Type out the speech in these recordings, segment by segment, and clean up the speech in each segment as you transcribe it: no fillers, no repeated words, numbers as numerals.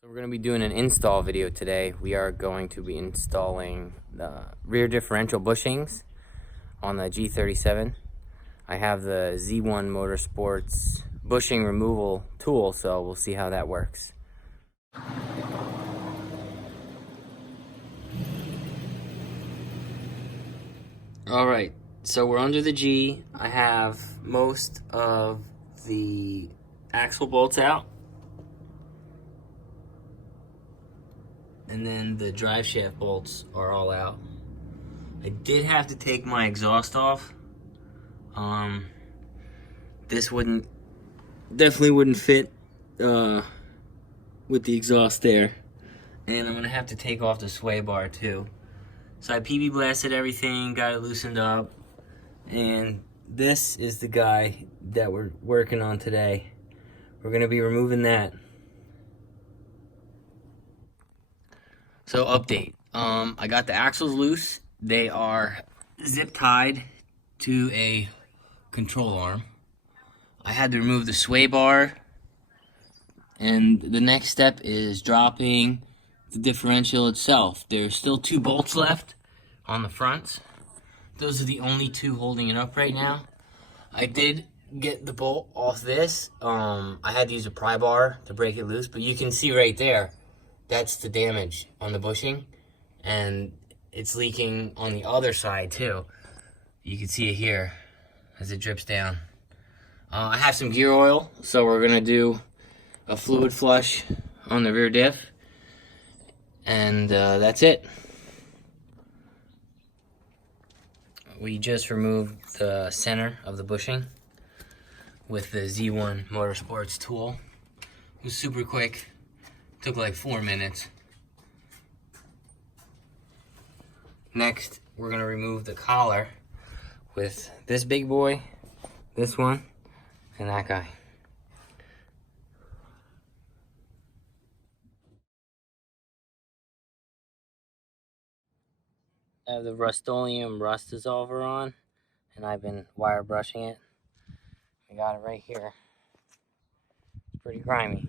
So we're going to be doing an install video today. We are going to be installing the rear differential bushings on the G37. I have the Z1 Motorsports bushing removal tool, so we'll see how that works. Alright, so we're under the G. I have most of the axle bolts out. And then the drive shaft bolts are all out. I did have to take my exhaust off. This definitely wouldn't fit with the exhaust there. And I'm gonna have to take off the sway bar too. So I PB blasted everything, got it loosened up. And this is the guy that we're working on today. We're gonna be removing that. So update, I got the axles loose. They are zip tied to a control arm. I had to remove the sway bar, and the next step is dropping the differential itself. There's still 2 bolts left on the fronts. Those are the only 2 holding it up right now. I did get the bolt off this. I had to use a pry bar to break it loose, but you can see right there, that's the damage on the bushing, and it's leaking on the other side too. You can see it here as it drips down. I have some gear oil, so we're gonna do a fluid flush on the rear diff, and that's it. We just removed the center of the bushing with the Z1 Motorsports tool. It was super quick. Took like 4 minutes. Next, we're gonna remove the collar with this big boy, this one, and that guy. I have the Rust-Oleum rust dissolver on, and I've been wire brushing it. I got it right here. It's pretty grimy.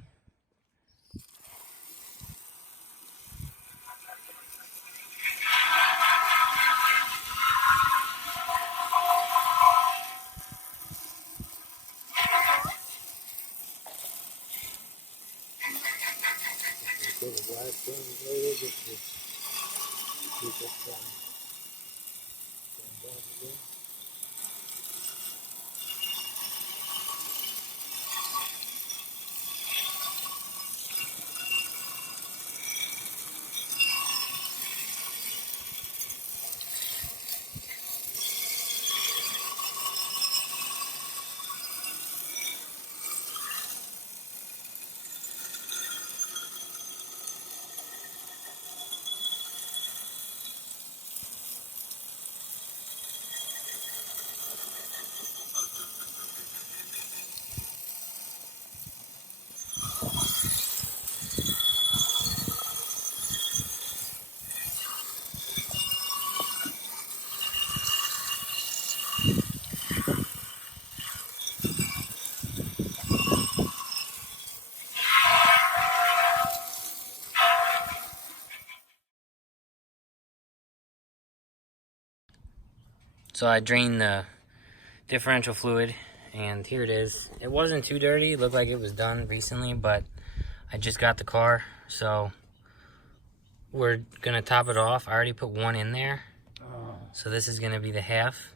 So I drained the differential fluid, and here it is. It wasn't too dirty. It looked like it was done recently, but I just got the car, so we're gonna top it off. I already put 1 in there, so this is gonna be the half.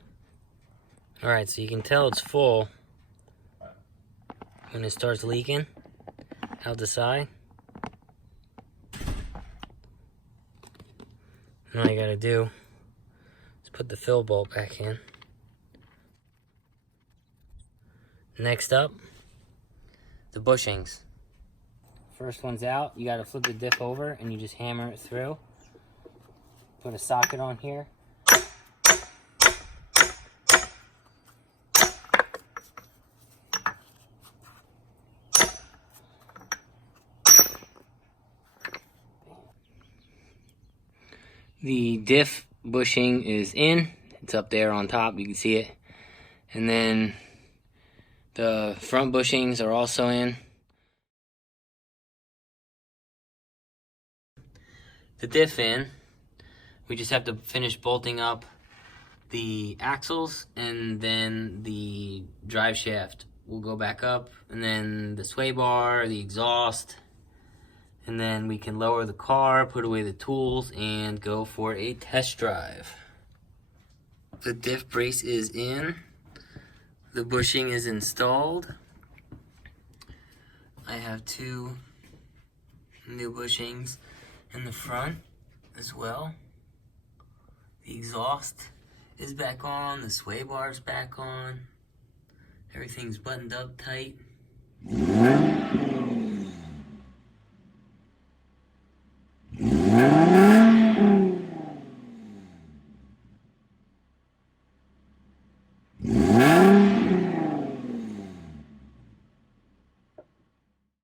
All right, so you can tell it's full when it starts leaking out the side. And all you gotta do is put the fill bolt back in. Next up, the bushings. First one's out, you gotta flip the diff over and you just hammer it through. Put a socket on here. The diff bushing is in. It's up there on top, you can see it. And then the front bushings are also in. the diff in. We just have to finish bolting up the axles, and then the drive shaft will go back up, and then the sway bar, the exhaust, and then we can lower the car, put away the tools, and go for a test drive. The diff brace is in. The bushing is installed. I have 2 new bushings in the front as well. The exhaust is back on, the sway bar is back on. Everything's buttoned up tight.